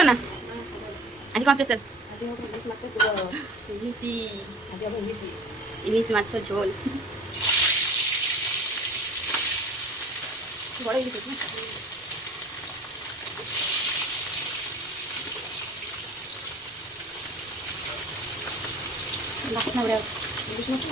বলো না আজ কোন স্পেশাল ইলিশ মাছ ঝোল বড় ইলিশ না বড় ইলিশ মাছ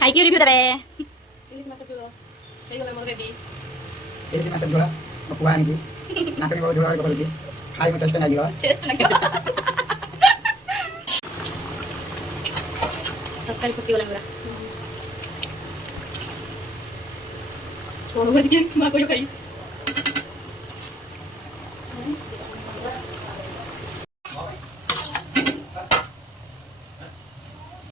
Hai kêu review tabe. Ilish माछ झोल बकुआ आनी नाकरी बाबू झोल पकड़ खाई में चेष्टा नहीं तत्काल कुत्ती वाला मेरा छोड़ मत के मां को खाई